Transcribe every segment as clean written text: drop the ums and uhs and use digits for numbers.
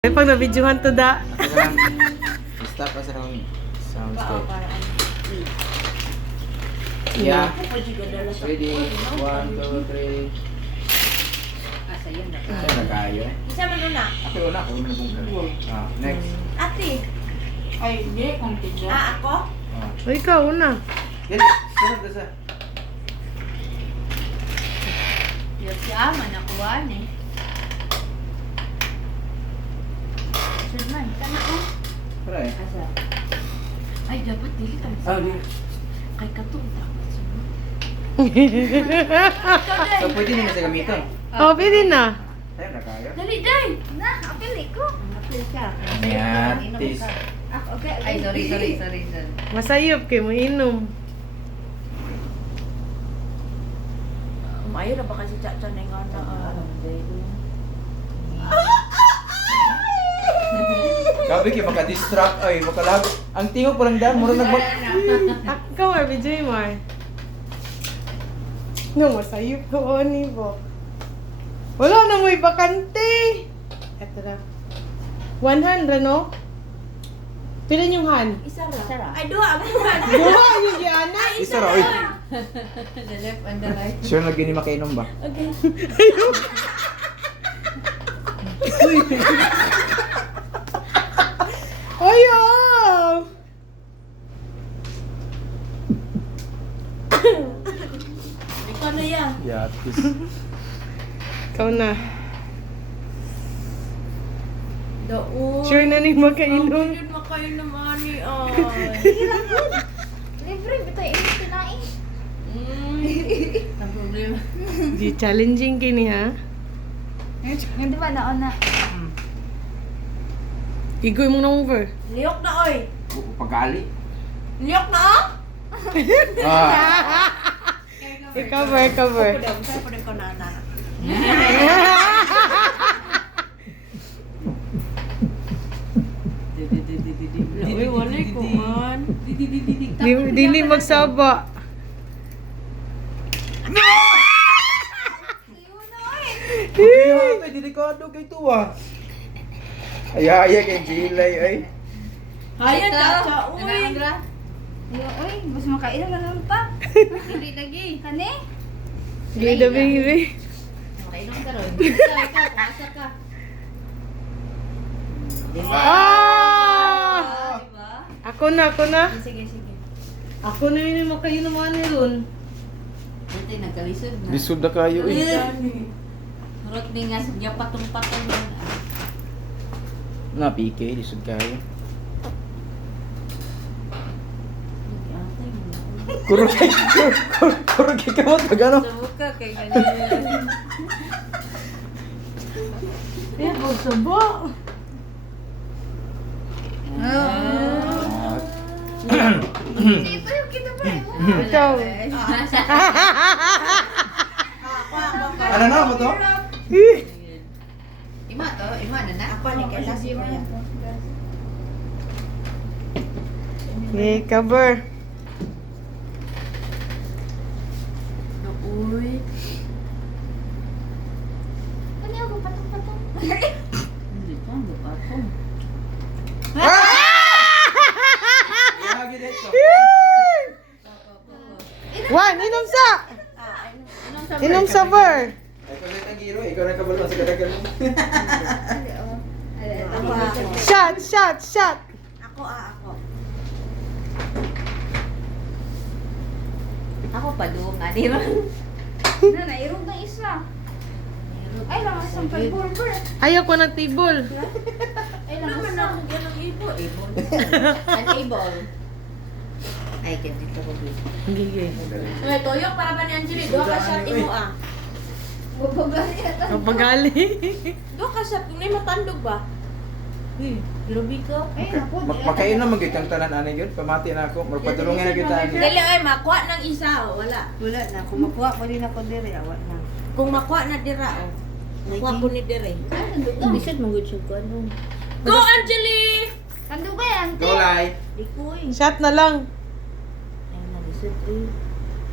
Ay, pag na-videohan to da. Stop us around sound Oo, step. para ano. Yeah. Ready? Ready? 1, 2, 3. Asa yun na. Saan na kayo eh? Isa man una. Ako una, ako una kung next. Ate. Ay, hindi. Continue. Ako? Ah. O, ikaw, una. Dili, sunod na sa. Yes, si Ama, nakuha ni. Sudman, kana ko. Para eh. Asa? Ay, dapat dili tayo Ah, di. Kay katong dapat sunod. So, pwede naman sa gamiton. Oh, pwede na. Saan na kayo? Dali, day! Na, apili ko. Apil ka. Yatis. Okay. Ay, sorry. Masayop kay mo inom. Umayo na ba kasi Chacha na yung ano? Gabi kayo maka-distract ay makalago. Ang tingog parang daan, mura nagbag. Ikaw, ay, video mo ay. No, masayop ko, ni bo. Wala na mo bakante. Eto na. 100, no? Pila yung han? Isa ra. Ay, duha. Ang duha. Buha yung Diana. Isa ra, oy. The left and the right. Sure na gini makainom ba? Okay. Ayaw! Ikaw na yan. Yatis. Ikaw na. Doon. Sure na ni makainom. Yun makayo naman ni ay. Libre, bitaw init tinain. Ang problema. Di challenging kini ha. Hindi ba nauna? Igoy mo na over. Liyok na oy. Pagkali. Liyok na oh. Ah. I-cover, cover. Saan po din ko na. Uy, walay ko man. Dili magsaba. Ay, delikado kay tuwa. Ay, kay Jilay ay. Hayan Chacha, uy. Uy, mas makailan na naman pa. Dili lagi. Kani? Gay the baby. Makailan ka ron. Ikaw, kumasa ka. Ah! Diba? Ako na. Sige. Ako na yun yung makainom ni ron. Dito nagkalisod na. Lisod na kayo eh. Murot ni nga siya patong-patong na. Na PK, lisod kayo. Kurog kay ka mo pag ano? Subuka kay ganyan. Eh, magsaba. Ito yung kinabay mo. Ikaw. Ano na mo to? Ima na na. Ako ni kay last mo yan. Okay, cover. Uy. Ano yung patong-patong? Hindi pa, hindi pa ako. Lagi dito. One, inom sa. Inom sa bar. Ay, kulit ang giro, ikaw na kabalo sa kadagal mo. Shot. Ako. Ako pa doon nga, di ba? Na, nairog na isa. Ay, lang isang pag-burger. Ayaw ko ng table. Ay, Ano lang man isang. ako yan ang ibo. Unable. Ay, ganito ko dito. Gigay. Uy, tuyok para ba ni Angeli? Duha ka shot imo ah. Bubugali ito. Kapagali. Duha ka shot. Kung may matandog ba? Uy, lubi ka. Ay, naku. Makain na magiging tanan anay yun. Pamati na ako. Magpadulungan na kita. Dali ay, makuha ng isa. Wala. Wala na. Kung makuha ko din ako diri, awat na. Kung makuha na dira, oh. Makuha ko ni dire. Ay, nanduga. Bisod mangud siya ko ano. Go, Angeli! Nanduga yan, ante. Go live. Di ko eh. Shot na lang. Ay na bisod eh.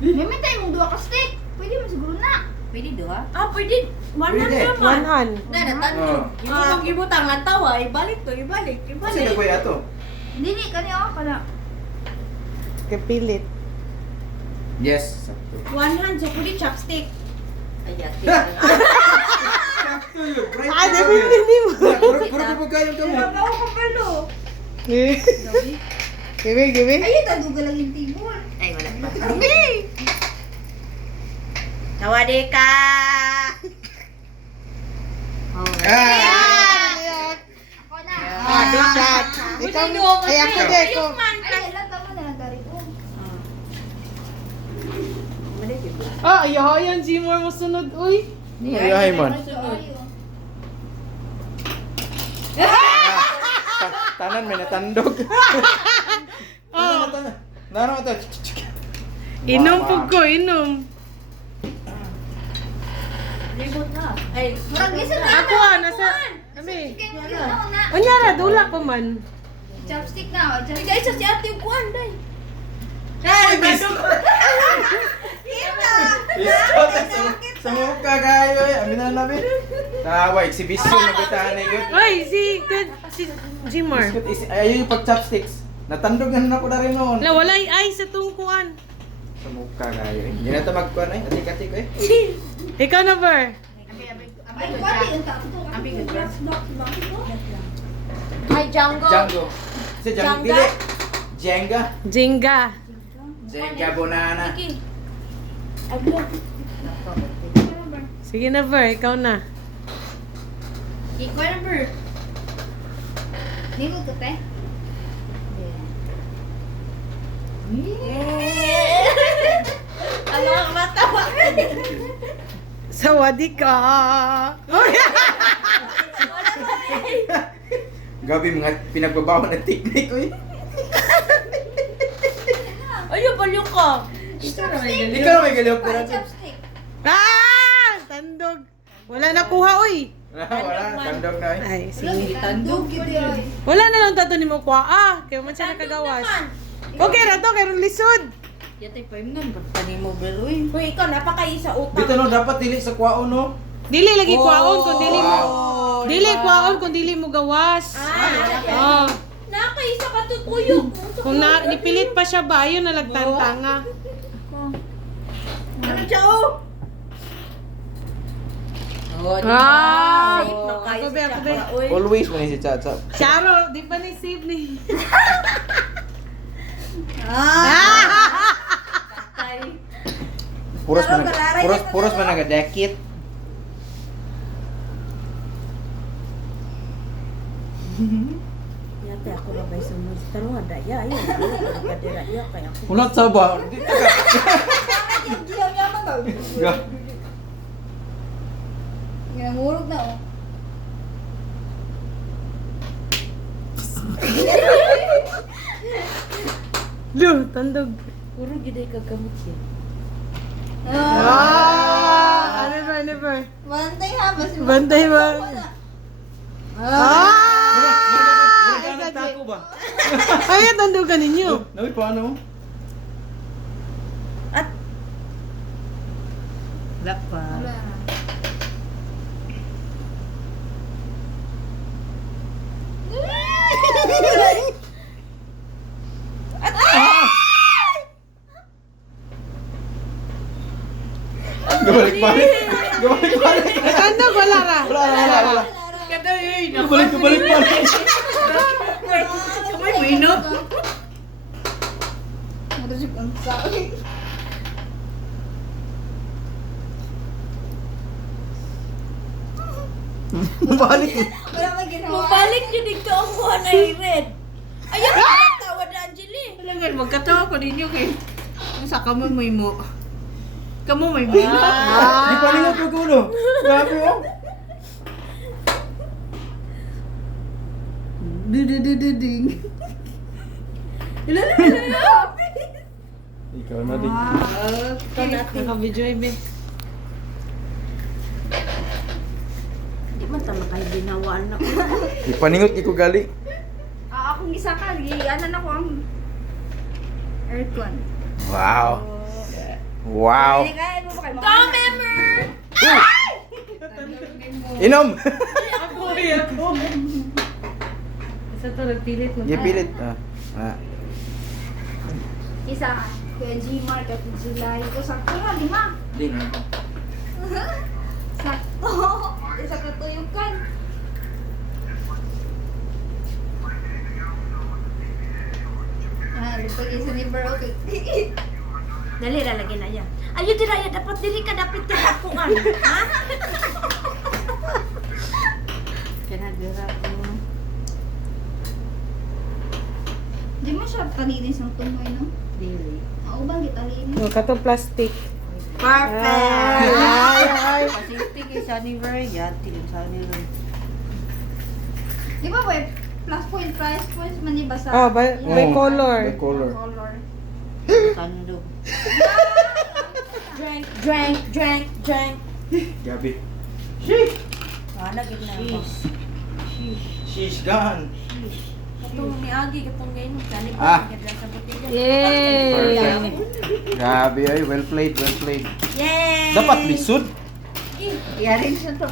May tayo mong duwa ka stick. Pwede mo siguro na. Pwede doha? Ah, pwede. One hand Pwede. naman. One hand. Na, natandog. Oh. Yung gibutang nga tawa, ibalik to, ibalik, Kasi ibalik. na kuya ato. Dili kani ako kana. Kapilit. Yes. Sakto. One hand, so pwede chopstick. Ayan. Sakto yun. Right Ah, na di yun. hindi mo. Puro ko kayong kamo. Ako ka palo. Give. Ay, tadugal lang yung tibol. Ay, wala pa. Tawadi ka! Oh. Ako na. Good shot. Ikaw, ay ako din ko. Ay, alam tama na lang dari ko. Ah, ayaw yan, Jimor mo sunod, uy. Ay, man. Tanan may natandog. Oh. Naro ito. Inom po ko, inom. Libot na. Ay, Murag listen na. Ako nasa, kami. Chicken na na. Unyara, dula pa man. Chopstick na. Ay, Chopstick. guys, sa si ate yung kuhan, day. Ay, Sa mukha kayo eh. Amin na namin. Tawa, exhibition na bitahan eh. Uy, si Jimor. Ayun yung pag-chopsticks. Natandog na ako na rin noon. Na wala ay sa tungkuan. Sa mukha kayo eh. Hindi na ito magkuhan eh. Atik-atik eh. Ikaw na, Ber. Ay, pwede yung takto. Ay, Django. Django. Si Django. Jenga? Dili. Jenga. Jenga. Jenga Bonana. Sige. Aglo. Sige na, Ber. Ikaw na. Ikaw number. Nilo ko te. Ano ang matawa? Sawadi ka. Gabi mga pinagbabaho ng technique ko eh. Ayun, balyo ka. Chopstick. Ikaw na may galiw ko Ay, natin. chopstick. Ah! Tandog. Wala nakuha, uy. Wala, tandog na eh. Ay, sige. Tandog yun yun. Wala na lang tato ni mo kuha. Ah, kaya man siya nakagawas. Okay na to, kaya lisod. Yatay pa yung number. Tani mo, Beloy. Uy, ikaw, napakain sa utang. Dito no, dapat dili sa kwao no. Dili lagi kuhaon kung dili mo. Oh, Dili diba? kuhaon kung dili mo gawas. Oh. Nakaisa ka to, kuyog. Kung nipilit pa siya ba, ayun nalagtantanga. Ano siya, oh? Oh, di ba? Ah! Safe na kayo Ako ba, sa ako ba? tsaka, uy. Always man si Chacha. Charo, di pa ni save ni. Tay. Puros man nagadakit. Yate ako na ba sunod? Pero nga daya, ayun. Kadira, iya kaya ako. Unat sa ba? Dito ka. Ga. Ngurog na oh. Lu, tandog. Puro giday kagamot siya. Ah! Ano ba? Bantay ha. Bantay ba? Ah! Wala ka nagtako ba? Ay, tandogan ninyo. Nawi paano? Wala pa. Gabalik-balik. Gabalik-balik. Tandog, wala ra. Wala. Kada yun. Gabalik-balik. Kamay mo inom? Murag ang sa. Balik. Wala may ginawa. Mabalik yun dito ang kuha na red. Ayun, magkatawa na Angeli. Talaga, magkatawa ko ninyo kay kung sa kamo may mo. Kamo may bino. Di pa rin ako gulo. Grabe oh. Ding. Ikaw na din. Naka-video, ibe. Di man tama kayo ginawaan na ko. Ipaningot ko gali. Akong isa ka. Ano na ko ang aircon. Wow. Wow. Kaya mo ba kayo? Come, member! Inom! Ako, ako. Isa to, nagpilit mo. Gipilit. Isa, Kuya G-Mark at July. Ito, sakto nga, 5. Di na. Sakto. Isa katuyukan. Lupag isa ni Bro. Dali, lalagyan na yan. Ayun, diraya, dapat dili ka dapat kakakuan. Ha? Kanadira ko. Di mo siya talinis ng tumoy, no? Dili. Oo ba, gitalinis? Yung kato plastic. Perfect! Ay. Kasi tingin sa anniversary, tingin sa anniversary. Di ba, web? Plus point, price points, maniba sa... Ah, by color. By color. Color. Tandog. Drank, drank, drank, drank. Gabi. Wala, gitna ako. She's gone. Katong ni Agi, katong ngayon. Kani ko, Ah. gitna sa botella. Perfect. Gabi ay, well played, well played. Yay! Dapat lisod. Iyarin siya to.